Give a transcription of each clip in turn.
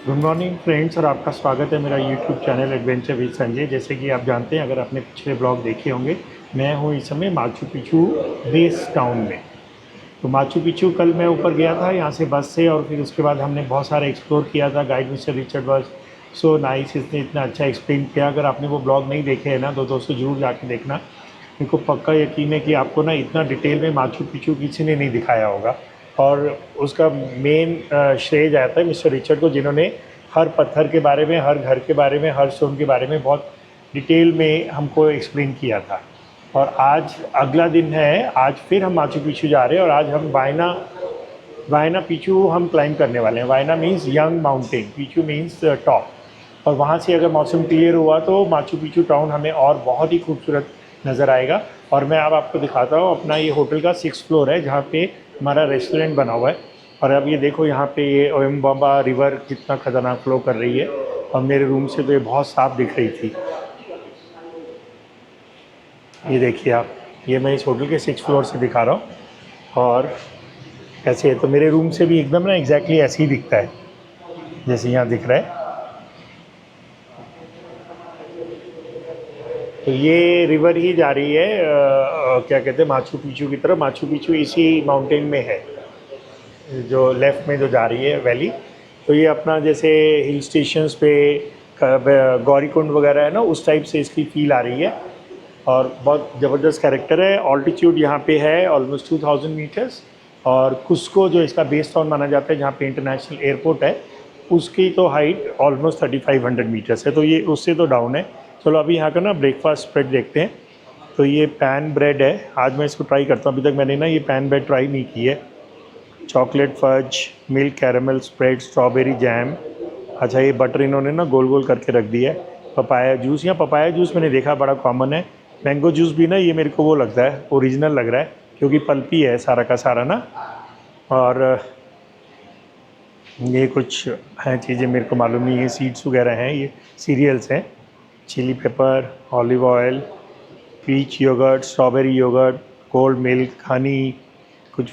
Good morning friends, और आपका स्वागत है मेरा YouTube channel adventure with Sanjay. जैसे कि आप जानते हैं, अगर आपने पिछले ब्लॉग देखे होंगे, मैं हूँ इस समय माचू पिचू बेस टाउन में। तो माचू पिचू कल मैं ऊपर गया था यहाँ से बस से, और फिर उसके बाद हमने बहुत सारा एक्सप्लोर किया था। Guide mister Richard was so nice, इसने इतना अच्छा एक्सप्लेन किया। अगर आपने वो ब्लॉग नहीं देखे हैं ना, तो दोस्तों ज़रूर जाके देखना। मेरे को पक्का यकीन है कि आपको ना इतना डिटेल में माचू पिचू किसी ने नहीं दिखाया होगा। और उसका मेन श्रेय जाता है मिस्टर रिचर्ड को, जिन्होंने हर पत्थर के बारे में, हर घर के बारे में, हर स्टोन के बारे में बहुत डिटेल में हमको एक्सप्लेन किया था। और आज अगला दिन है, आज फिर हम माचू पिचू जा रहे हैं, और आज हम वायना वायना पिचू हम क्लाइंब करने वाले हैं। वायना मीन्स यंग माउंटेन, पिचू मीन्स टॉप। और वहाँ से अगर मौसम क्लियर हुआ तो माचू पिचू टाउन हमें और बहुत ही खूबसूरत नज़र आएगा। और मैं अब आपको दिखाता हूँ, अपना ये होटल का 6th फ्लोर है, जहाँ पे हमारा रेस्टोरेंट बना हुआ है। और अब ये देखो, यहाँ पे ये ओयम्बाबा रिवर कितना खतरनाक फ्लो कर रही है, और मेरे रूम से तो ये बहुत साफ दिख रही थी। ये देखिए आप, ये मैं इस होटल के 6th फ्लोर से दिखा रहा हूँ। और ऐसे है तो मेरे रूम से भी एकदम ना एग्जैक्टली ऐसे ही दिखता है जैसे यहाँ दिख रहा है। तो ये रिवर ही जा रही है क्या कहते हैं, माचू पिचू की तरफ। माचू पिचू इसी माउंटेन में है, जो लेफ़्ट में जो जा रही है वैली। तो ये अपना जैसे हिल स्टेशंस पे गौरीकुंड वगैरह है ना, उस टाइप से इसकी फील आ रही है। और बहुत ज़बरदस्त कैरेक्टर है। ऑल्टीट्यूड यहाँ पे है ऑलमोस्ट 2000 मीटर्स। और कुस्को जो इसका बेस टाउन माना जाता है, जहाँ पे इंटरनेशनल एयरपोर्ट है, उसकी तो हाइट ऑलमोस्ट 3500 मीटर्स है। तो ये उससे तो डाउन है। चलो अभी यहाँ का ना ब्रेकफास्ट स्प्रेड देखते हैं। तो ये पैन ब्रेड है, आज मैं इसको ट्राई करता हूँ। अभी तक मैंने ना ये पैन ब्रेड ट्राई नहीं की है। Chocolate fudge, milk caramel spread, strawberry jam. अच्छा, ये बटर इन्होंने ना गोल गोल करके रख दिया है। पपाया जूस, यहाँ पपाया जूस मैंने देखा बड़ा कॉमन है। मैंगो जूस भी ना, ये मेरे को वो लगता है ओरिजिनल लग रहा है, क्योंकि पल्पी है सारा का सारा ना। और ये कुछ हैं चीज़ें मेरे को मालूम नहीं है, सीड्स वगैरह हैं, ये सीरियल्स हैं। Chili pepper, olive oil, peach yogurt, strawberry yogurt, cold milk, honey, कुछ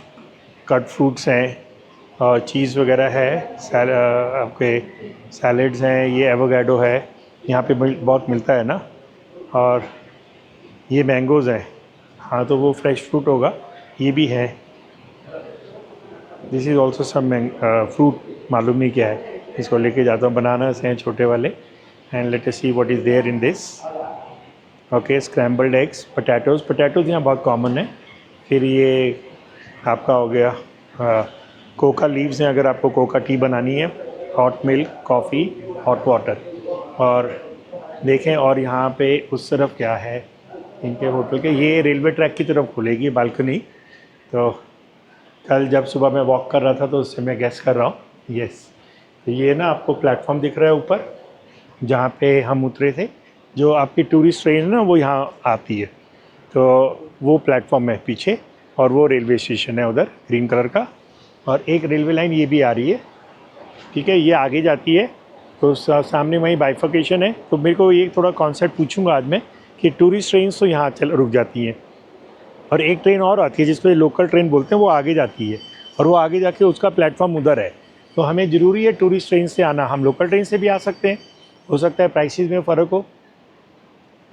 कट फ्रूट्स हैं, और चीज़ वगैरह है। आपके सैलड्स हैं, ये एवोकाडो है, यहाँ पे बहुत मिलता है ना। और ये मैंगोज़ हैं, हाँ तो वो फ्रेश फ्रूट होगा, ये भी है। This is also some fruit, मालूम नहीं क्या है। इसको लेके जाता हूँ। बनानास हैं छोटे वाले। And let us see what is there in this. Okay, scrambled eggs, potatoes यहाँ बहुत कॉमन है। फिर ये आपका हो गया कोका लीव्स हैं, अगर आपको कोका टी बनानी है। Hot milk, coffee, hot water. और देखें, और यहाँ पे उस तरफ क्या है इनके होटल के, ये रेलवे ट्रैक की तरफ खुलेगी बालकनी। तो कल जब सुबह मैं वॉक कर रहा था, तो उससे मैं गेस कर रहा हूँ। यस, तो ये ना आपको प्लेटफॉर्म दिख रहा है ऊपर, जहाँ पे हम उतरे थे। जो आपकी टूरिस्ट ट्रेन है ना, वो यहाँ आती है। तो वो प्लेटफॉर्म है पीछे, और वो रेलवे स्टेशन है उधर ग्रीन कलर का। और एक रेलवे लाइन ये भी आ रही है, ठीक है, ये आगे जाती है। तो सामने वहीं बाइफर्केशन है। तो मेरे को ये थोड़ा कॉन्सेप्ट पूछूंगा आज में, कि टूरिस्ट ट्रेन तो यहाँ चल रुक जाती हैं, और एक ट्रेन और आती है जिसको लोकल ट्रेन बोलते हैं, वो आगे जाती है, और वो आगे जाके उसका प्लेटफॉर्म उधर है। तो हमें ज़रूरी है टूरिस्ट ट्रेन से आना, हम लोकल ट्रेन से भी आ सकते हैं, हो सकता है प्राइसेस में फ़र्क हो,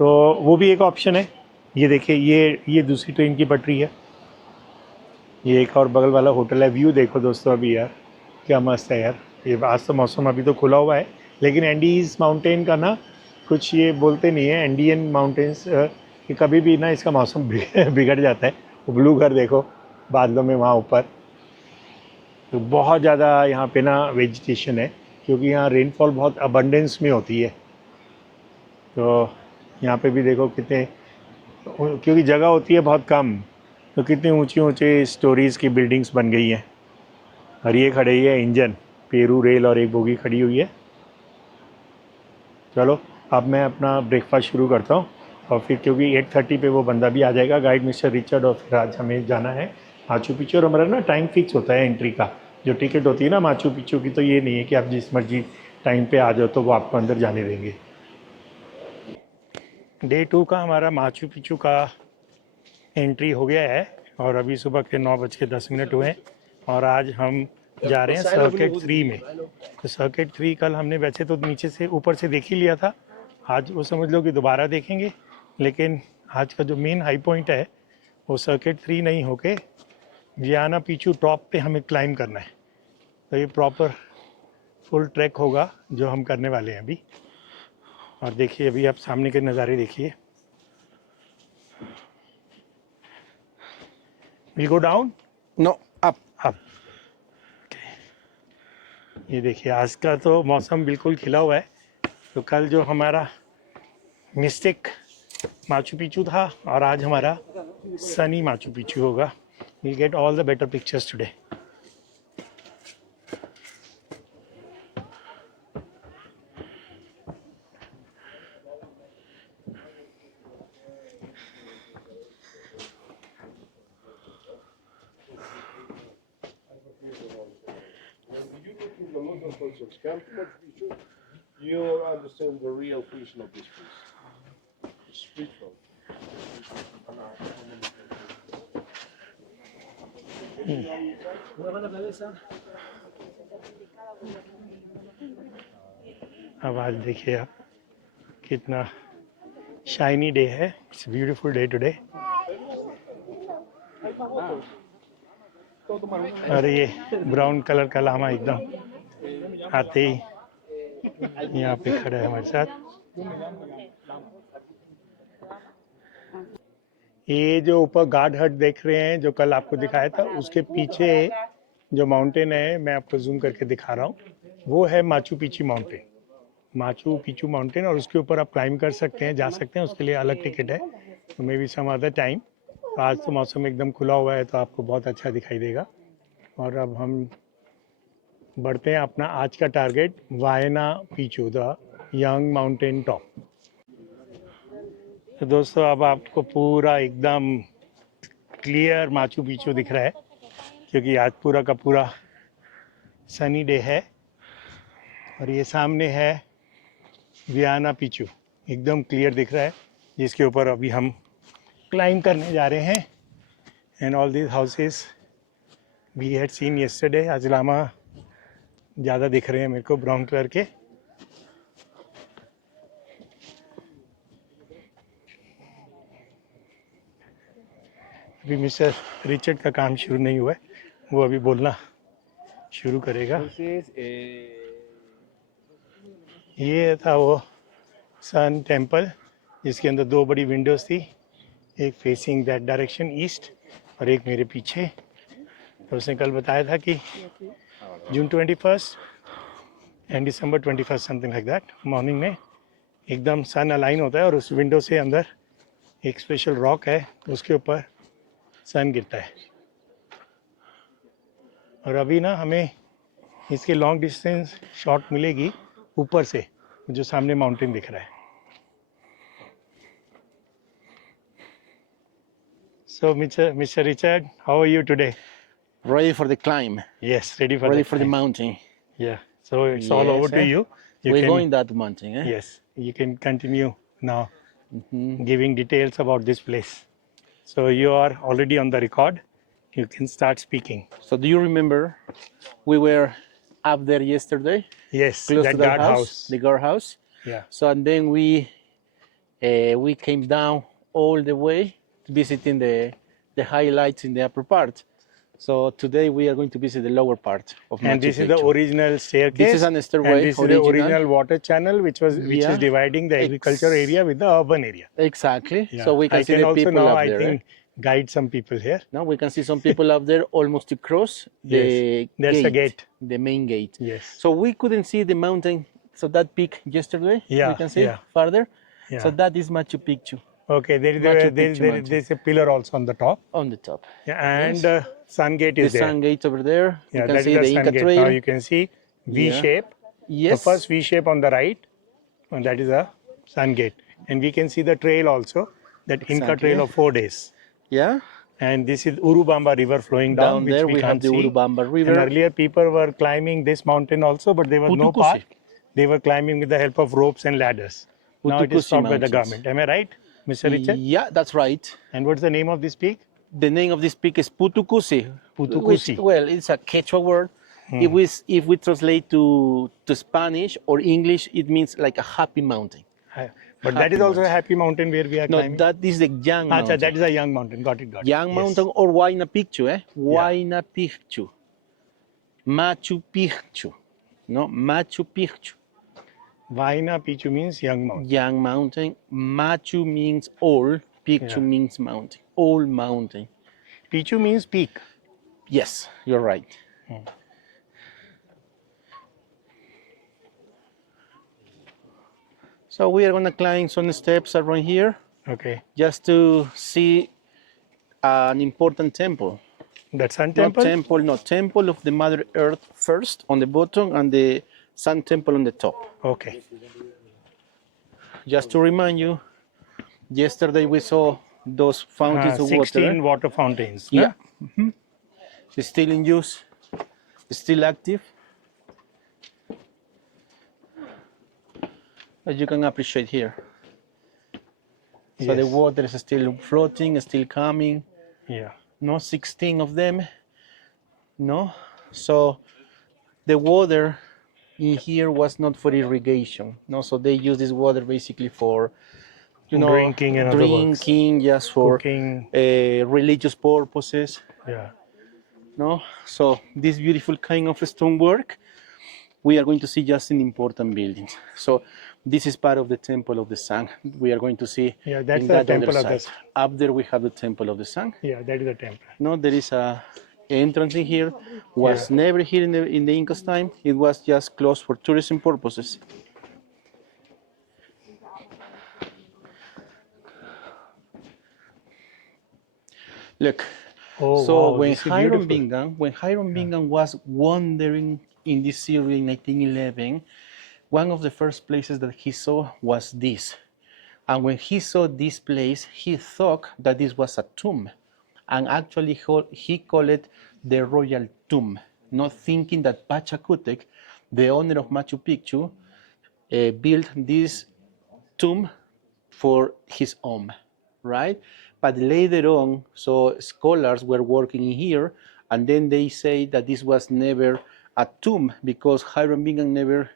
तो वो भी एक ऑप्शन है। ये देखिए, ये दूसरी ट्रेन की पटरी है। ये एक और बगल वाला होटल है। व्यू देखो दोस्तों अभी, यार क्या मस्त है यार। ये आज तो मौसम अभी तो खुला हुआ है, लेकिन एंडीज़ माउंटेन का ना कुछ ये बोलते नहीं है, एंडियन माउंटेन्स, कि कभी भी ना इसका मौसम बिगड़ जाता है। वो ब्लू घर देखो बादलों में वहाँ ऊपर। तो बहुत ज़्यादा यहाँ पे ना वेजिटेशन है, क्योंकि यहाँ रेनफॉल बहुत अबंडेंस में होती है। तो यहाँ पे भी देखो कितने, क्योंकि जगह होती है बहुत कम, तो कितनी ऊंची ऊंची स्टोरीज़ की बिल्डिंग्स बन गई हैं। और ये खड़ी है इंजन, पेरू रेल, और एक बोगी खड़ी हुई है। चलो अब मैं अपना ब्रेकफास्ट शुरू करता हूँ, और फिर क्योंकि 8:30 पे वो बंदा भी आ जाएगा, गाइड मिस्टर रिचर्ड। और फिर आज हमें जाना है माचू पिचू। और हमारा ना टाइम फिक्स होता है एंट्री का, जो टिकट होती है ना माचू पिचू की, तो ये नहीं है कि आप जिस मर्जी टाइम पे आ जाओ तो वो आपको अंदर जाने देंगे। डे 2 का हमारा माचू पिचू का एंट्री हो गया है, और अभी सुबह के 9:10 हुए हैं। और आज हम जा रहे हैं सर्किट 3 में। तो सर्किट 3 कल हमने वैसे तो नीचे से ऊपर से देख ही लिया था, आज वो समझ लो कि दोबारा देखेंगे, लेकिन आज का जो मेन हाई पॉइंट है वो सर्किट 3 नहीं होके वियाना पिचू टॉप पे हमें क्लाइम करना है। तो ये प्रॉपर फुल ट्रैक होगा जो हम करने वाले हैं अभी। और देखिए अभी आप सामने के नज़ारे देखिए। We go down, No, up. अब ये देखिए आज का तो मौसम बिल्कुल खिला हुआ है। तो कल जो हमारा मिस्टिक माचू पिचू था और आज हमारा सनी माचू पिचू होगा। We get all the better pictures today. You'll understand the real function of this place. Spiritual. अब आज देखिए आप कितना शाइनी डे है। It's beautiful day today. और ये ब्राउन कलर का लामा एकदम आते ही यहाँ पे खड़ा है हमारे साथ। ये जो ऊपर गार्ड हट देख रहे हैं जो कल आपको दिखाया था, उसके पीछे जो माउंटेन है मैं आपको जूम करके दिखा रहा हूँ, वो है Machu Picchu mountain. Machu Picchu mountain, और उसके ऊपर आप क्लाइम कर सकते हैं, जा सकते हैं, उसके लिए अलग टिकट है। तो maybe some other time. आज तो मौसम एकदम खुला हुआ है तो आपको बहुत अच्छा दिखाई देगा। और अब हम बढ़ते हैं अपना आज का target Wayna Picchu, the young mountain top. तो दोस्तों अब आपको पूरा एकदम क्लियर माचू पिचू दिख रहा है क्योंकि आज पूरा का पूरा सनी डे है। और ये सामने है वियाना पिचू, एकदम क्लियर दिख रहा है, जिसके ऊपर अभी हम क्लाइम करने जा रहे हैं। And all these houses we had seen yesterday. आज लामा ज़्यादा दिख रहे हैं मेरे को, ब्राउन कलर के। अभी मिस्टर रिचर्ड का काम शुरू नहीं हुआ है, वो अभी बोलना शुरू करेगा। ये था वो सन टेम्पल जिसके अंदर दो बड़ी विंडोज़ थी, एक फेसिंग दैट डायरेक्शन ईस्ट और एक मेरे पीछे। तो उसने कल बताया था कि जून 21 and December 21 something like that morning में एकदम सन अलाइन होता है और उस विंडो से अंदर एक स्पेशल रॉक है, उसके ऊपर सन गिरता है। और अभी ना हमें इसके लॉन्ग डिस्टेंस शॉट मिलेगी ऊपर से, जो सामने माउंटेन दिख रहा है। So, Mr. Richard, how are you today? Ready for the climb. Yes, ready for the mountain. Yeah. So it's all over to you. We're going that mountain. Yes, you can continue now, giving details about this place. So you are already on the record. You can start speaking. So do you remember we were up there yesterday? Yes, Close that to guard house. the guard house. Yeah. So and then we came down all the way visiting the highlights in the upper part. So today we are going to visit the lower part of Machu And this is the Picchu. original staircase. This is an stairway. And this is the original water channel, which is dividing the agriculture area with the urban area. Exactly. Yeah. So we can see the also people now, up I there. think, guide some people here. Now we can see some people up there almost to cross the There's a gate. the main gate. Yes. So we couldn't see the mountain, so that peak yesterday. Yeah, we can see yeah. farther. Yeah. So that is Machu Picchu Okay, there's a pillar also on the top. on the top. Yeah, and sun gate is The there. sun gate over there. Yeah, you can that see is the the Inca sun gate. trail. Now you can see V Yeah. shape. Yes. The first V shape on the right, and that is a sun gate. And we can see the trail also, that Inca Exactly. trail of 4 days. Yeah. And this is Urubamba river flowing down, Down which there we we can't have the see. Urubamba And River. earlier people were climbing this mountain also, but there was no Putukusi. path. They were climbing with the help of ropes and ladders. Now it is Putukusi stopped by the mountains. government. Am I right, Mr. Richard? Yeah, that's right. And what's the name of this peak? The name of this peak is Putukusi. Putukusi. Well, it's a Quechua word If we translate to Spanish or English, it means like a happy mountain. But that is also a happy mountain where we are No, climbing. that is the young mountain. That is a young mountain. Got it. Young Yes. mountain or Huayna Picchu, Huayna Picchu. Machu Picchu. No, Machu Picchu. Huayna Picchu means young mountain. Young mountain. Machu means all. Picchu means mountain. All mountain. Picchu means peak. Yes, you're right. So we are going to climb some steps around here Okay. just to see an important temple. That Sun Temple? Not temple of the Mother Earth first on the bottom and the Sun Temple on the top. Okay. Just to remind you, yesterday we saw those fountains of 16 water. water fountains. Yeah. It's still in use, it's still active. As you can appreciate here. So the water is still floating, still coming. Yeah. No, 16 of them. No, so the water in here was not for irrigation. No, so they use this water basically for, Drinking and other works. drinking, just for Cooking. religious purposes. Yeah. No, so this beautiful kind of stonework, we are going to see just in important buildings. So this is part of the Temple of the Sun. We are going to see. Yeah, that's in the that Temple other of the side. Sun. Up there we have the Temple of the Sun. Yeah, that is the temple. No, there is a entrance in here. Was never here in the Incas time. It was just closed for tourism purposes. Look. Oh, So wow, when this is Hiram beautiful. Bingham was wandering in this area in 1911, one of the first places that he saw was this. And when he saw this place, he thought that this was a tomb. And actually he called it the royal tomb, not thinking that Pachacutec, the owner of Machu Picchu, built this tomb for his own, right? But later on, so scholars were working in here, and then they say that this was never a tomb because Hiram Bingham never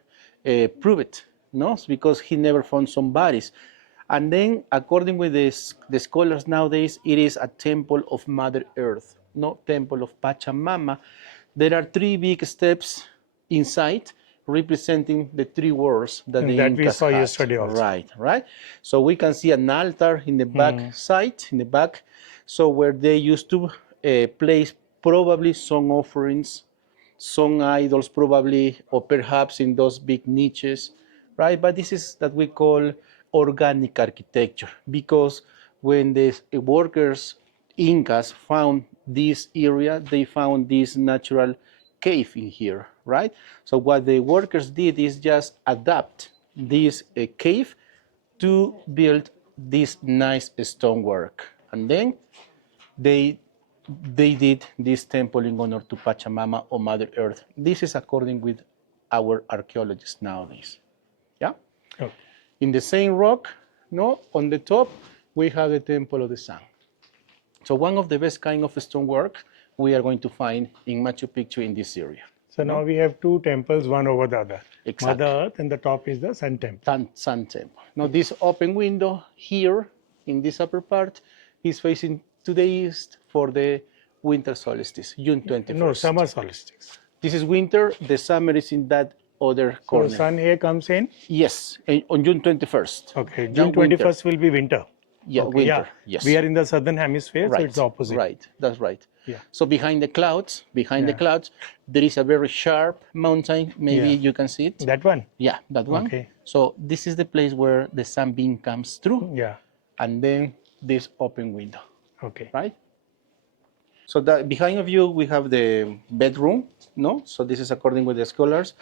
proved it, no? It's because he never found some bodies. And then, according with the scholars nowadays, it is a temple of Mother Earth, no temple of Pachamama. There are 3 big steps inside, representing the 3 worlds that the that we Incas saw had. yesterday also. Right. So we can see an altar in the back side, in the back, so where they used to place probably some offerings, some idols probably, or perhaps in those big niches, right? But this is that we call organic architecture, because when the workers, Incas, found this area, they found this natural cave in here, right? So what the workers did is just adapt this cave to build this nice stonework. And then they did this temple in honor to Pachamama or Mother Earth. This is according with our archaeologists nowadays. Yeah? Okay. In the same rock, no, on the top, we have the Temple of the Sun. So one of the best kind of stonework we are going to find in Machu Picchu in this area. So now we have 2 temples, one over the other. Exactly. Mother Earth, and the top is the Sun Temple. Sun Temple. Now this open window here in this upper part is facing to the east for the winter solstice, June 21st. No, summer solstice. This is winter, the summer is in that other So corner. sun here comes in? Yes, on June 21st. Okay, Now June 21st will be winter. Yeah, Okay, winter, yeah. yes. We are in the southern hemisphere, Right, so it's opposite. Right, that's right. Yeah. So behind the clouds, there is a very sharp mountain. Maybe you can see it. That one? Yeah, that one. Okay. So this is the place where the sunbeam comes through, Yeah. and then this open window, Okay. right? So that behind of you we have the bedroom, no? So this is according with the scholars,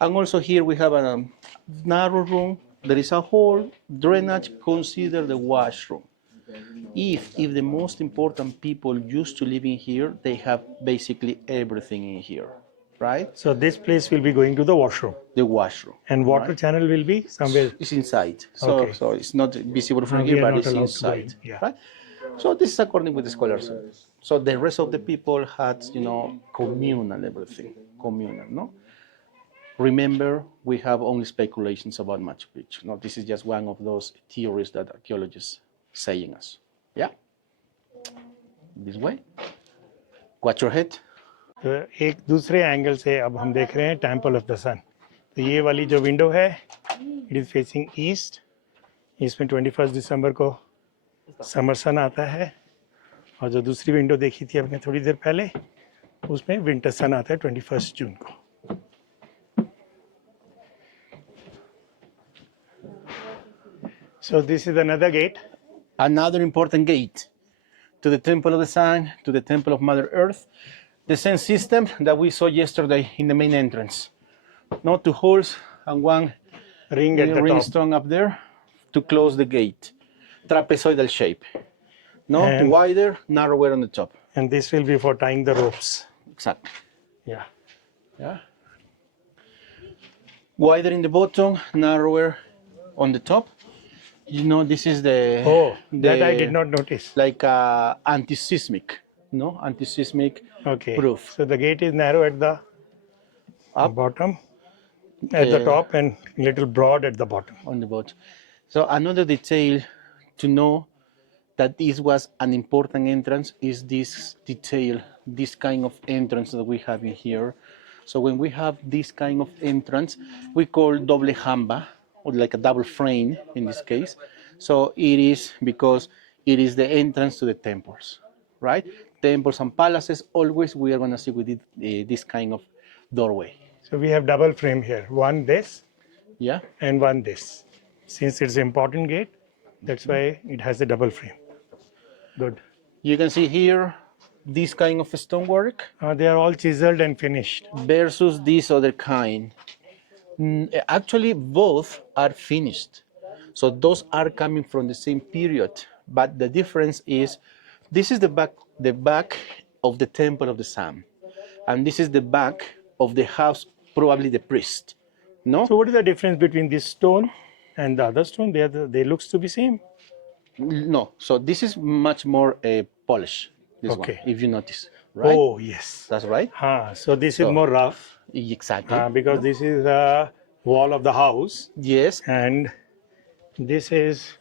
and also here we have a narrow room. There is a hall, drainage, consider the washroom. If the most important people used to live in here, they have basically everything in here, right? So this place will be going to the washroom. The washroom. And water channel will be somewhere. It's inside, so Okay. so it's not visible from We here, are but not it's allowed to go in, inside, yeah. right? So this is according with the scholars. So the rest of the people had, communal everything, communal, no? Remember, we have only speculations about Machu Picchu. No, this is just one of those theories that archaeologists saying us. Yeah, this way. Watch your head. तो एक दूसरे angle से अब हम देख रहे हैं temple of the सन। तो ये वाली जो विंडो है इट इज़ फेसिंग ईस्ट, इसमें 21 दिसंबर को समर सन आता है, और जो दूसरी विंडो देखी थी आपने थोड़ी देर पहले उसमें विंटर सन आता है 21 जून को। So this is another gate. Another important gate to the Temple of the Sun, to the Temple of Mother Earth. The same system that we saw yesterday in the main entrance. No, two holes and one Ring at the ring top. stone up there to close the gate. Trapezoidal shape. No, And- wider, narrower on the top. And this will be for tying the ropes. Exactly. Yeah. Yeah. Wider in the bottom, narrower on the top. This is the. Oh, that I the- did not notice. Like anti-seismic, no? Anti-seismic Okay. proof. So the gate is narrow at the Up. bottom, at the Uh, top, and little broad at the bottom. On the bottom. So another detail to know that this was an important entrance is this detail, this kind of entrance that we have in here. So when we have this kind of entrance, we call doble jamba, or like a double frame in this case. So it is because it is the entrance to the temples, right? Temples and palaces, always we are going to see with this kind of doorway. So we have double frame here. One this Yeah. and one this. Since it's an important gate, that's why it has a double frame. Good. You can see here this kind of stonework They are all chiseled and finished. versus this other kind. Actually, both are finished. So those are coming from the same period. But the difference is this is the back of the temple of the sun. And this is the back of the house, probably the priest. No? So what is the difference between this stone and the other stone? They looks to be same. No. So this is much more polished, this Okay. one, if you notice. Right? Oh, yes. That's right? So this is So- more rough Exactly. because this is the wall of the house, Yes. and this is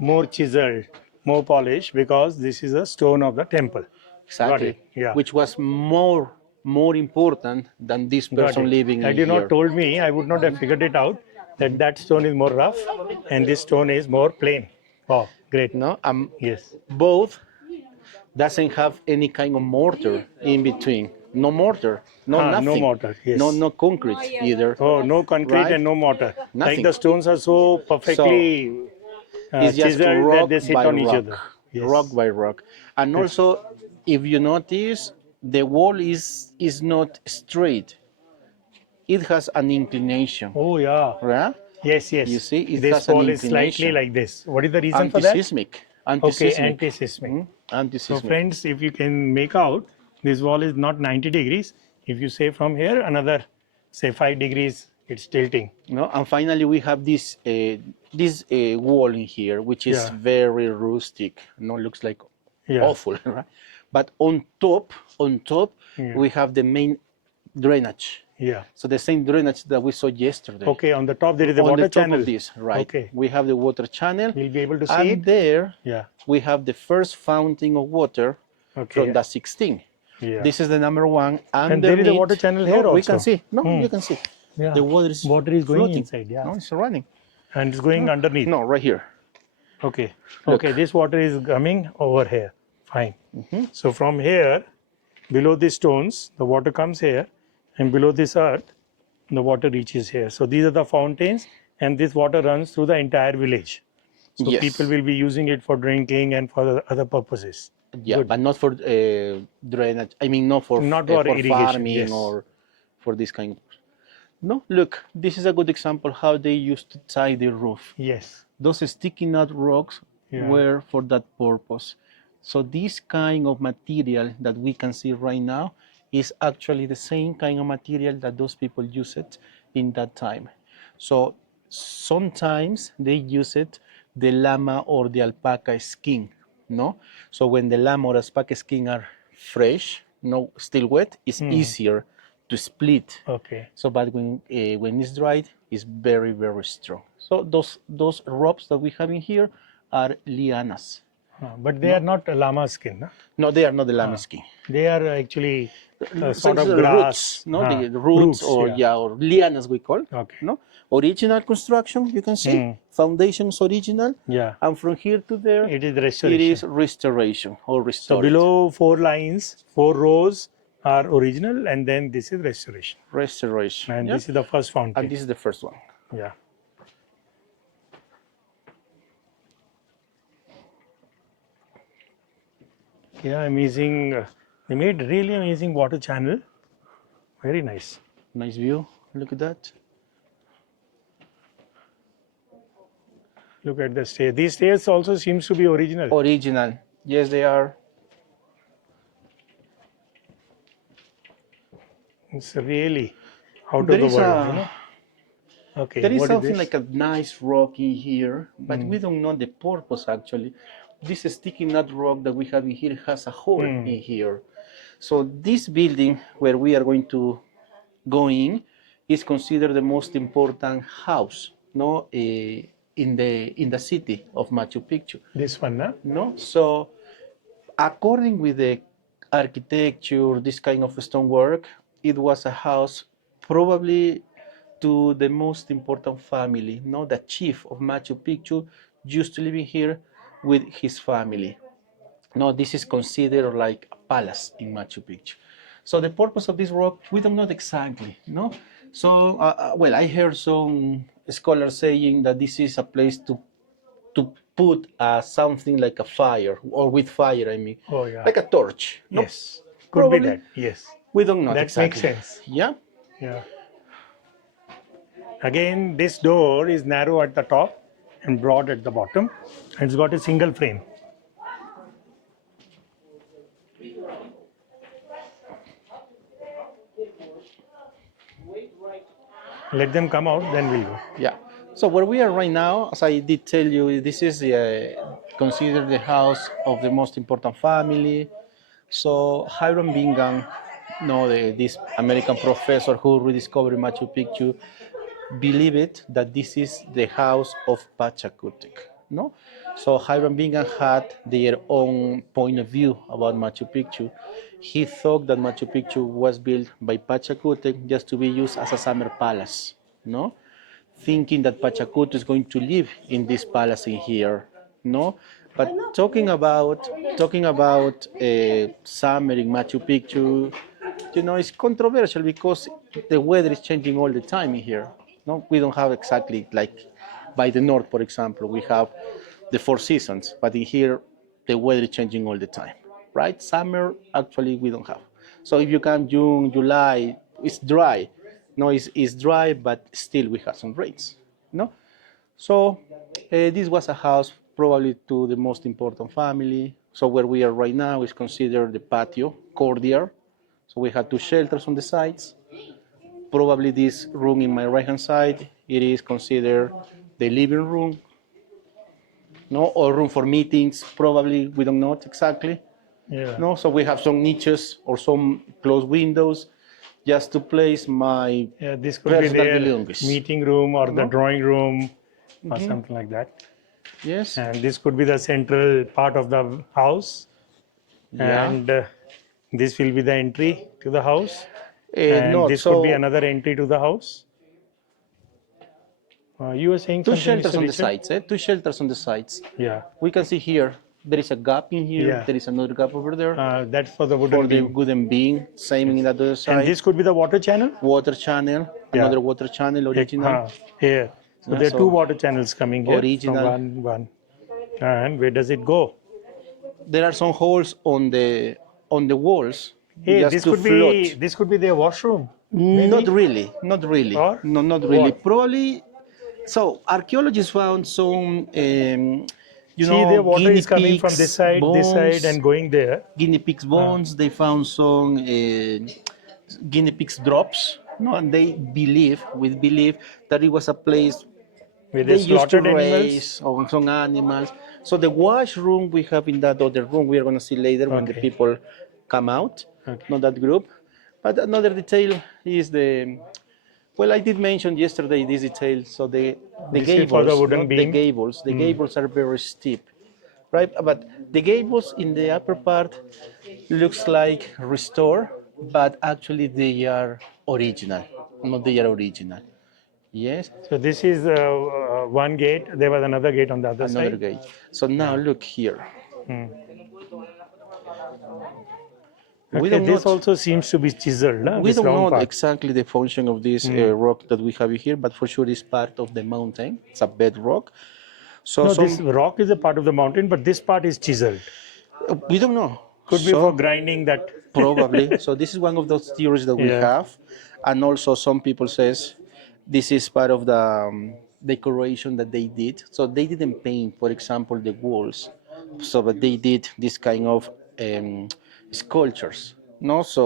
more chiseled, more polished, because this is a stone of the temple. Exactly. it, yeah. Which was more important than this Got person it. living Had in you here. not told me, I would not have figured it out that stone is more rough and this stone is more plain. Oh, great. No, Yes. both doesn't have any kind of mortar in between. No mortar, no nothing. No mortar. Yes. No concrete either. Oh, no concrete Right. and no mortar. Like Nothing. the stones are so perfectly It's just chiseled that rock they sit by on each rock, other. Yes. rock by rock. And also, if you notice, the wall is not straight. It has an inclination. Oh, yeah. Right? Yes, yes. You see, it this has an wall is slightly inclination. like this. What is the reason for that? Anti-seismic. Okay, Anti-seismic. anti-seismic. So Anti-seismic. friends, if you can make out, this wall is not 90 degrees. If you say from here, another, say 5 degrees, it's tilting. No, and finally we have this wall in here, which is Yeah. very rustic. No, looks like Yeah. awful, right? But on top, Yeah. we have the main drainage. Yeah. So the same drainage that we saw yesterday. Okay, on the top there is a on water the top channel. of this, right? Okay. We have the water channel, We'll be able to see and it. there Yeah. we have the first fountain of water Okay. from that 16. Yeah. This is the number one. And there is a Underneath- water channel No, here We also. can see. No, you can see. Yeah. The water is Water is going floating. inside, yeah. No, it's running. And it's going underneath. No, right here. Okay. Look. Okay, this water is coming over here. Fine. Mm-hmm. So from here, below these stones, the water comes here, and below this earth, the water reaches here. So these are the fountains, and this water runs through the entire village. So Yes. people will be using it for drinking and for other purposes. Yeah, Good. but not for drainage. I mean, not for Not for irrigation, farming yes. or for this kind of. No, look, this is a good example how they used to tie the roof. Yes. Those sticking out rocks Yeah. were for that purpose. So this kind of material that we can see right now is actually the same kind of material that those people used in that time. So sometimes they use it the llama or the alpaca skin no? So when the lamb or alpaca skin are fresh, no, still wet, it's easier to split. Okay. So, but when it's dried, it's very, very strong. So those ropes that we have in here are lianas. But they are not llama skin, no? No, they are not the lamb skin. They are actually So sort it's of the grass. roots, no, the roots, or or lianas we call. Okay. No, original construction. You can see foundations original. Yeah. And from here to there, It is restoration. it is restoration or So restored. below 4 lines, 4 rows are original, and then this is restoration. Restoration. And this is the first fountain. And this is the first one. Yeah. Yeah, amazing. They made really amazing water channel. Very nice. Nice view. Look at that. Look at the stairs. These stairs also seems to be original. Original. Yes, they are. It's really out There of the is world, you know. Okay. There is what something this? like a nice rock in here, but we don't know the purpose actually. This sticky nut rock that we have in here has a hole in here. So this building where we are going to go in is considered the most important house, no, in the city of Machu Picchu. This one, no? No, so according with the architecture, this kind of stonework, it was a house probably to the most important family, no, the chief of Machu Picchu used to live in here with his family. No, this is considered like a palace in Machu Picchu. So the purpose of this rock, we don't know exactly, no? So, well, I heard some scholars saying that this is a place to put something like a fire, or with fire, I mean, Oh, yeah. like a torch. No? Yes. Could be that. Yes. We don't know That exactly. makes sense. Yeah. Yeah. Again, this door is narrow at the top and broad at the bottom. It's got a single frame. Let them come out, then we'll go. Yeah. So where we are right now, as I did tell you, this is considered the house of the most important family. So Hiram Bingham, no, this American professor who rediscovered Machu Picchu, believed that this is the house of Pachacutec. No, so Hiram Bingham had their own point of view about Machu Picchu. He thought that Machu Picchu was built by Pachacutec just to be used as a summer palace. No, thinking that Pachacutec is going to live in this palace in here. No, but talking about summer in Machu Picchu, you know, it's controversial because the weather is changing all the time in here. No, we don't have exactly like by the north, for example, we have the 4 seasons, but in here the weather is changing all the time, right? Summer actually we don't have. So if you come June, July, it's dry. No, it's dry, but still we have some rains. No, so this was a house probably to the most important family. So where we are right now is considered the patio courtyard. So we had 2 shelters on the sides. Probably this room in my right hand side, it is considered the living room, no, or room for meetings. Probably we don't know it exactly. Yeah. No, so we have some niches or some closed windows just to place my This could be personal their belongings. meeting room or the drawing room or something like that. Yes. And this could be the central part of the house. Yeah. And this will be the entry to the house. And No, this so could be another entry to the house. You were saying 2 something, shelters Mr. on the Richard? sides. 2 shelters on the sides. Yeah. We can see here there is a gap in here. Yeah. There is another gap over there That's for the wooden for the beam. wooden beam. Same in the other side. And this could be the water channel? Water channel. Yeah. Another water channel original. Here. So Yeah, there are so 2 water channels coming here. original. From one. And where does it go? There are some holes on the walls. Hey, just to float. this could be their washroom. Not really. Or No, not really. what? Probably. So archaeologists found some, See, the water guinea is coming from pigs this side, and going there. guinea pigs bones. They found some guinea pigs drops. No, and they believe that it was a place Where they they used to slaughtered animals. raise or some animals. So the washroom we have in that other room, we are going to see later when the Okay. people come out, Okay. not that group. But another detail is the, well, I did mention yesterday this detail. So the This is for the gables, wooden not the beam. gables. The gables are very steep, right? But the gables in the upper part looks like restored, but actually they are original. Not they are original. Yes, So this is one gate. There was another gate on the other another side. gate. So now look here. We Okay, don't this know. also seems to be chiseled, no? We This don't know round part. exactly the function of this rock that we have here, but for sure it's part of the mountain. It's a bedrock. So No, this some rock is a part of the mountain, but this part is chiseled. we don't know. Could be for So grinding that. probably. So this is one of those theories that we Yeah. have, and also some people says this is part of the decoration that they did. So they didn't paint, for example, the walls, so but they did this kind of sculptures. No, so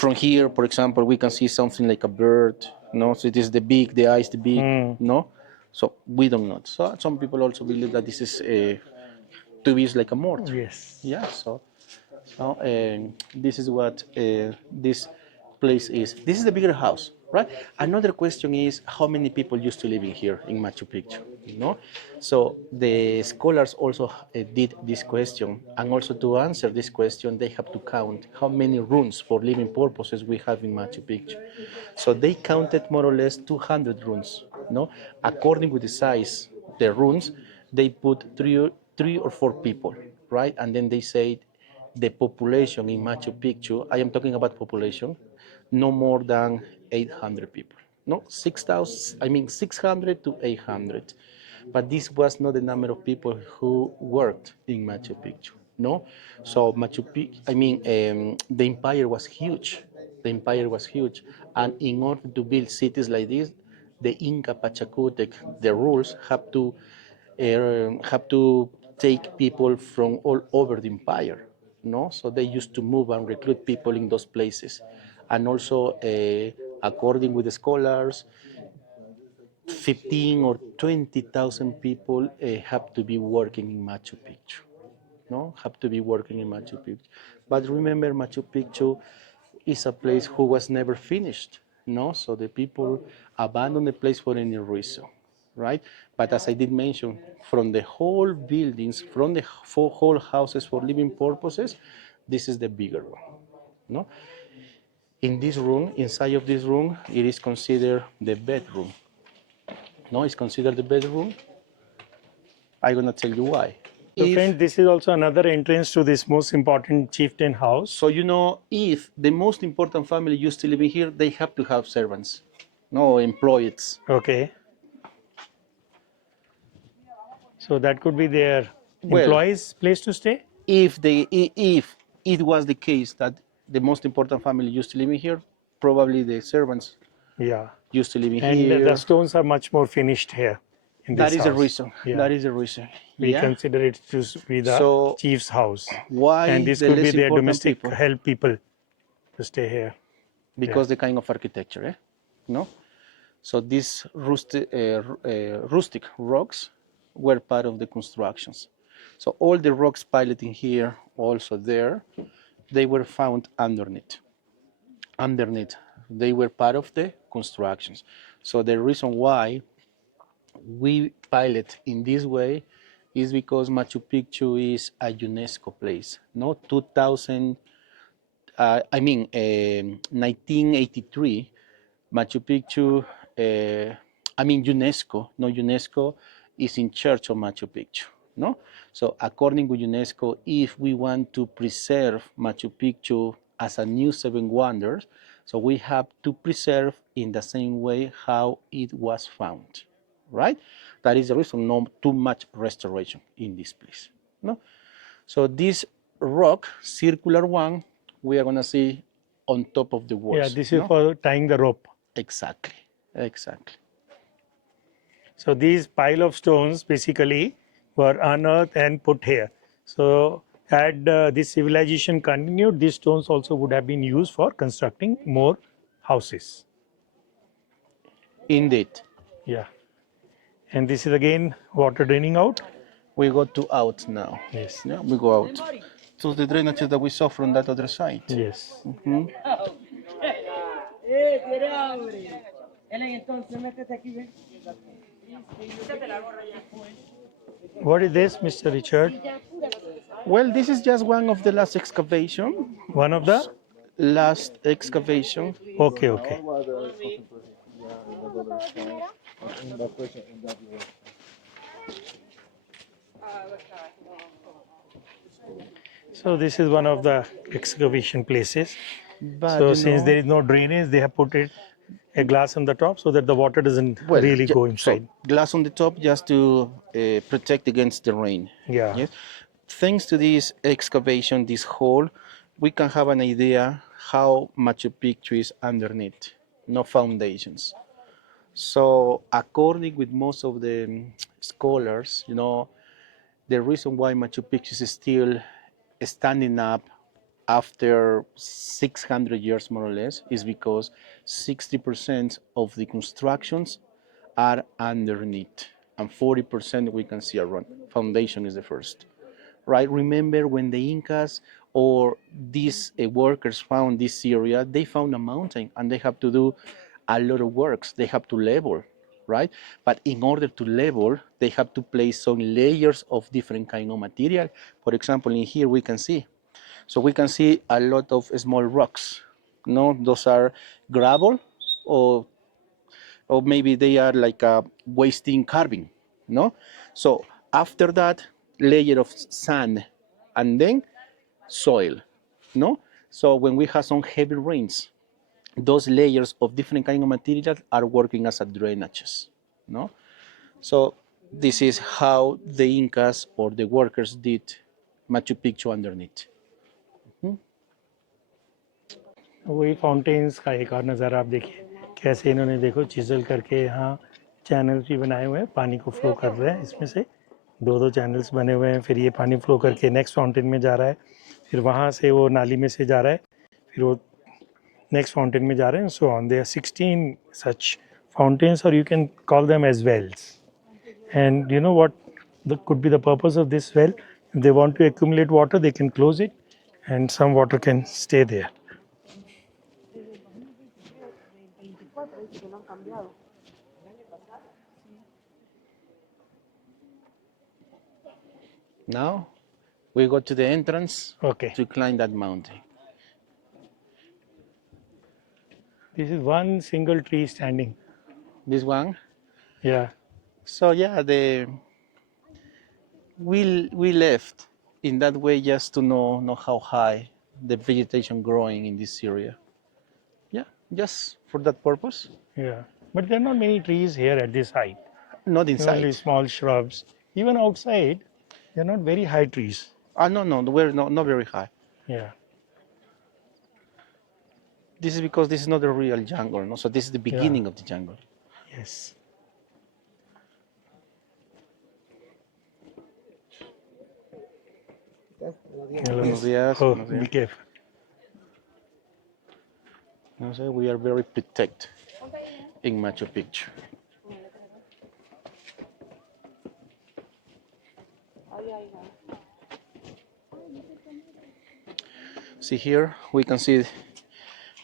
from here, for example, we can see something like a bird. No, so it is the beak, the eyes, the beak. No, so we don't know. So some people also believe that this is to be like a mortar. Yes. Yeah. So this is what this place is. This is the bigger house, right? Another question is how many people used to live in here in Machu Picchu, you know? So the scholars also did this question, and also to answer this question, they have to count how many rooms for living purposes we have in Machu Picchu. So they counted more or less 200 rooms, no? According with the size, the rooms, they put three or four people, right? And then they say the population in Machu Picchu, I am talking about population, no more than 800 people. No, 6,000, I mean 600 to 800. But this was not the number of people who worked in Machu Picchu. No, so Machu Picchu, I mean, the empire was huge. The empire was huge, and in order to build cities like this, the Inca Pachacutec, the rules have to take people from all over the empire. No, so they used to move and recruit people in those places, and also according with the scholars, 15 or 20,000 people have to be working in Machu Picchu. No, have to be working in Machu Picchu. But remember, Machu Picchu is a place who was never finished. No, so the people abandoned the place for any reason, right? But as I did mention, from the whole buildings, from the whole houses for living purposes, this is the bigger one. No, in this room, inside of this room, it is considered the bedroom. No, it's considered the bedroom. I'm gonna tell you why. So friend, this is also another entrance to this most important chieftain house. So you know, if the most important family used to live in here, they have to have servants, no employees. Okay. So that could be their Well, employees' place to stay? if it was the case that the most important family used to live in here, probably the servants Yeah. used to live in And here. the stones are much more finished here in That this is the house. reason. Yeah. That is the reason. We Yeah. consider it to be the So chief's house. why And this the could be less their important domestic people? help people to stay here. Because the kind of architecture, no. So these rustic rocks were part of the constructions. So all the rocks piled in here, also there, they were found underneath. Underneath, they were part of the constructions. So the reason why we pilot in this way is because Machu Picchu is a UNESCO place. No, 2000. 1983, Machu Picchu, UNESCO, no UNESCO, is in charge of Machu Picchu, no? So according to UNESCO, if we want to preserve Machu Picchu as a new seven wonders, so we have to preserve in the same way how it was found, right? That is the reason not too much restoration in this place, no? So this rock, circular one, we are gonna see on top of the walls. Yeah, this is for tying the rope. Exactly, exactly. So these pile of stones basically were unearthed and put here. So had this civilization continued, these stones also would have been used for constructing more houses. Indeed. Yeah. And this is again water draining out. We go to out now. Yes. Yeah, we go out to the drainages that we saw from that other side. Yes. Mhm. What is this, Mr. Richard? Well, this is just one of the last excavation. One of the. Last excavation. Okay, okay. So this is one of the excavation places. But So you since know, there is no drainage, they have put it a glass on the top so that the water doesn't well, really go so inside. glass on the top just to protect against the rain. Yeah. Yes. Thanks to this excavation, this hole, we can have an idea how Machu Picchu is underneath, no foundations. So according with most of the scholars, you know, the reason why Machu Picchu is still standing up after 600 years more or less is because 60% of the constructions are underneath and 40% we can see around. Foundation is the first, right? Remember when the Incas or these workers found this area, they found a mountain and they have to do a lot of works. They have to level, right? But in order to level, they have to place some layers of different kind of material. For example, in here we can see. So we can see a lot of small rocks. No, those are gravel or maybe they are like a wasting carving, no? So after that, layer of sand and then soil, no? So when we have some heavy rains, those layers of different kind of materials are working as a drainages, no? So this is how the Incas or the workers did Machu Picchu underneath. वही fountains का एक और नज़ारा आप देखिए कैसे इन्होंने देखो चिजल करके यहाँ चैनल्स भी बनाए हुए हैं, पानी को फ्लो कर रहे हैं इसमें से दो दो चैनल्स बने हुए हैं, फिर ये पानी फ्लो करके नेक्स्ट फाउंटेन में जा रहा है, फिर वहाँ से वो नाली में से जा रहा है, फिर वो नेक्स्ट फाउंटेन में जा रहे हैं. सो ऑन देयर 16 सच फाउंटेन्स और you can call them as wells. And you know what could be the purpose of this well. If they want to accumulate water, they can close it and some water can stay there. Now we go to the entrance Okay. to climb that mountain. This is one single tree standing. This one. Yeah. So yeah, we left in that way just to know how high the vegetation growing in this area. Yeah, just for that purpose. Yeah. But there are not many trees here at this height. Not Only inside. small shrubs. Even outside, they're not very high trees. No, we're not very high. Yeah. This is because this is not the real jungle, no? So this is the beginning of the jungle. Yes. Hello. Buenos días. Oh, Buenos be días. careful. So we are very protected in Machu Picchu. See here, we can see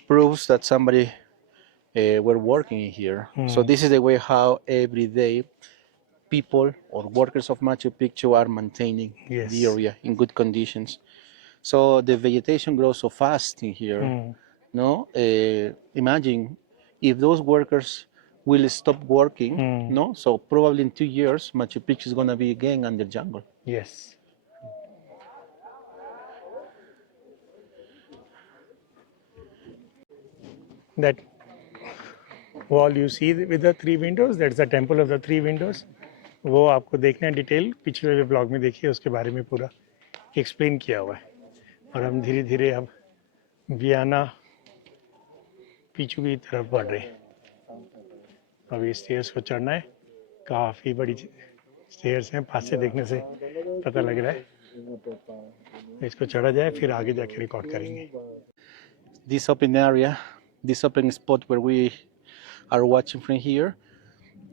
proofs that somebody were working in here. So this is the way how every day people or workers of Machu Picchu are maintaining the area in good conditions. So the vegetation grows so fast in here. No, imagine if those workers will stop working. No, so probably in 2 years Machu Picchu is gonna be again under jungle. Yes. That wall you see with the 3 windows, that's the temple of the 3 windows. वो आपको देखना है detail, पिछले वाले blog में देखिए, उसके बारे में पूरा एक्सप्लेन किया हुआ है. और हम धीरे धीरे अब वियना पिचू की तरफ बढ़ रहे हैं. अभी स्टेयर्स को चढ़ना है, काफ़ी बड़ी स्टेयर्स हैं, पास से देखने से पता लग रहा है. इसको चढ़ा जाए फिर आगे जाके रिकॉर्ड करेंगे. This open area, this open spot where we are watching from here,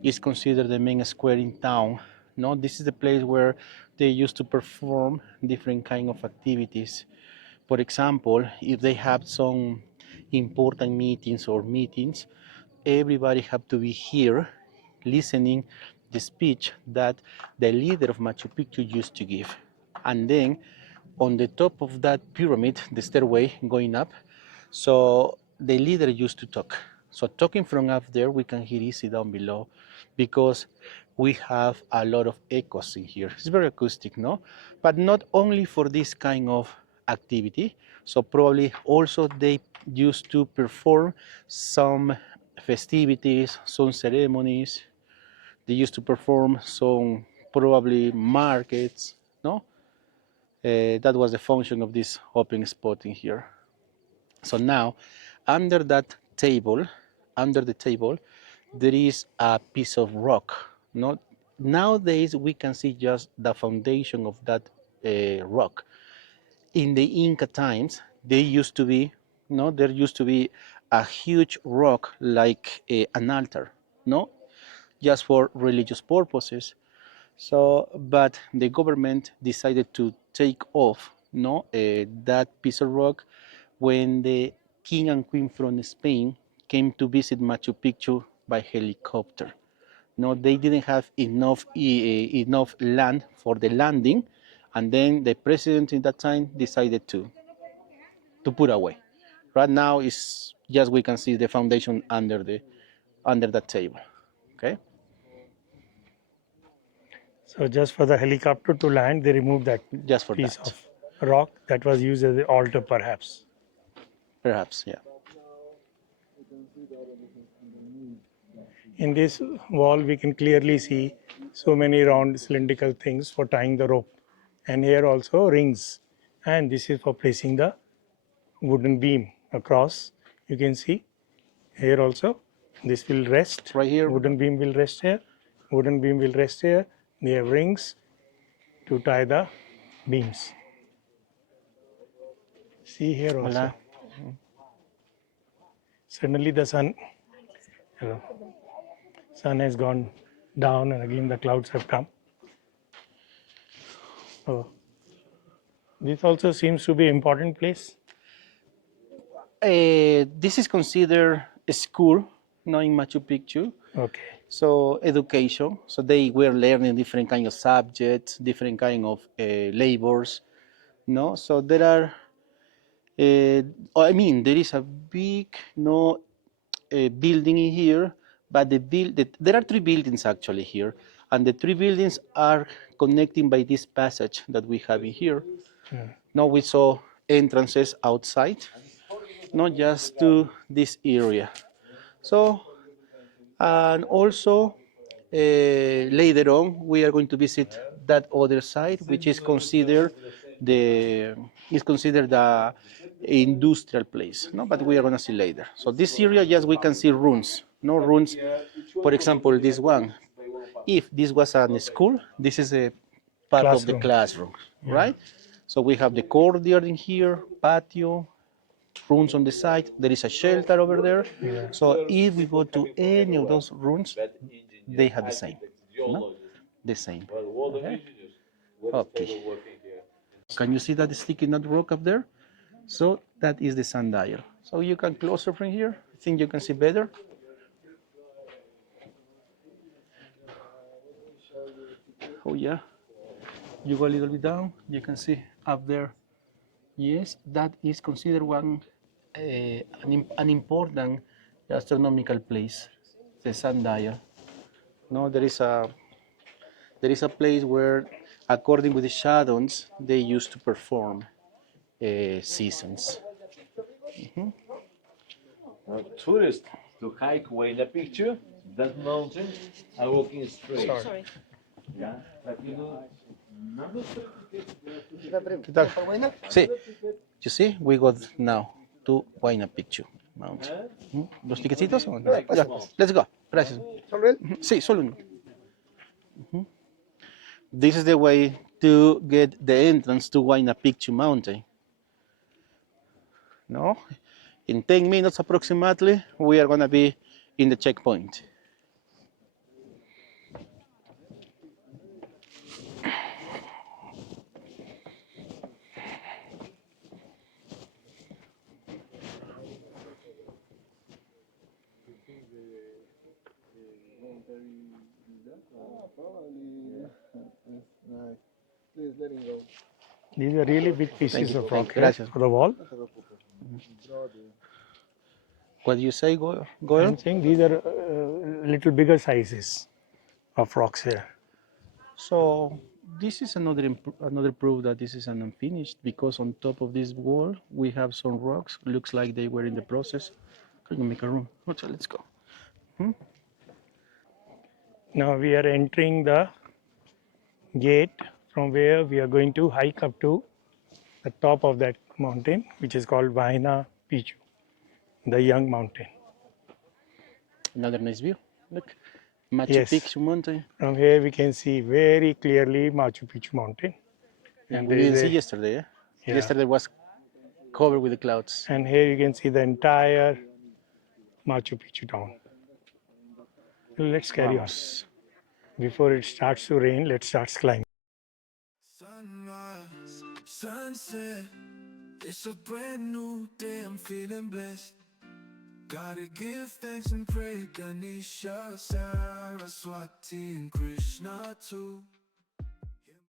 is considered the main square in town. No, this is the place where they used to perform different kind of activities. For example, if they have some important meetings, everybody have to be here listening the speech that the leader of Machu Picchu used to give. And then on the top of that pyramid, the stairway going up, so the leader used to talk. So talking from up there, we can hear easy down below because we have a lot of echoes in here. It's very acoustic, no? But not only for this kind of activity. So probably also they used to perform some festivities, some ceremonies. They used to perform some probably markets, no? That was the function of this open spot in here. So now, under that table, under the table, there is a piece of rock. Not nowadays we can see just the foundation of that rock. In the Inca times, they used to be, no, there used to be a huge rock like an altar, no, just for religious purposes. So, but the government decided to take off, no, that piece of rock when the king and queen from Spain came to visit Machu Picchu by helicopter. No, they didn't have enough land for the landing, and then the president in that time decided to put away. Right now, is just we can see the foundation under that table. Okay. So just for the helicopter to land, they removed that Just for piece that, of rock that was used as the altar, perhaps. perhaps, yeah. In this wall, we can clearly see so many round cylindrical things for tying the rope, and here also rings, and this is for placing the wooden beam across. You can see here also this will rest. Right here. Wooden beam will rest here. Wooden beam will rest here. They have rings to tie the beams. See here also. Hola. Suddenly the sun, hello, sun has gone down, and again the clouds have come. Oh, this also seems to be an important place. This is considered a school, not in Machu Picchu. Okay. So education. So they were learning different kind of subjects, different kind of labors. No, so there are. I mean, there is a big no building in here, but there are three buildings actually here, and the three buildings are connecting by this passage that we have in here. Now we saw entrances outside, not just to this area. So, and also later on, we are going to visit that other side, which is considered the industrial place. No, but we are going to see later. So this area, yes, we can see ruins. No ruins. For example, this one. If this was a school, this is a part of the classroom, right? So we have the courtyard in here, patio, rooms on the side. There is a shelter over there. Yeah. So if we go to any of those rooms, they have the same. No? The same. Okay. Okay. Can you see that sticky nut rock up there? So that is the sundial. So you can closer from here. I think you can see better. Oh yeah. You go a little bit down. You can see up there. Yes, that is considered an important astronomical place, the sundial. No, there is a place where, according with the shadows, they used to perform seasons. Tourists to hike way in the picture, that mountain are walking straight. Sorry. Yeah, but you know, ¿Qué tal? Sí. You see, we got now to Huayna Picchu Mountain. ¿Los tiquecitos? ¿O no? Ya, let's go. Gracias. ¿Solo él? Sí, solo uno. This is the way to get the entrance to Huayna Picchu Mountain. No? In 10 minutes approximately, we are going to be in the checkpoint. Please let him go. These are really big pieces you. of Thank rock you. here Gracias. for the wall. What do you say, Goyle? I'm saying these are little bigger sizes of rocks here. So this is another proof that this is an unfinished, because on top of this wall we have some rocks. Looks like they were in the process. Can you make a room? So let's go. Now we are entering the gate from where we are going to hike up to the top of that mountain, which is called Vaina Picchu, the young mountain. Another nice view. Look, Machu Yes. Picchu mountain. From here we can see very clearly Machu Picchu mountain. And there we is didn't see a- yesterday. Yeah. Yesterday was covered with the clouds. And here you can see the entire Machu Picchu town. Let's carry on. Vamos. Before it starts to rain, let's start climbing. Sunrise, sunset, it's a brand new day, I'm feeling blessed. Gotta give thanks and pray, Ganesha, Saraswati, and Krishna too.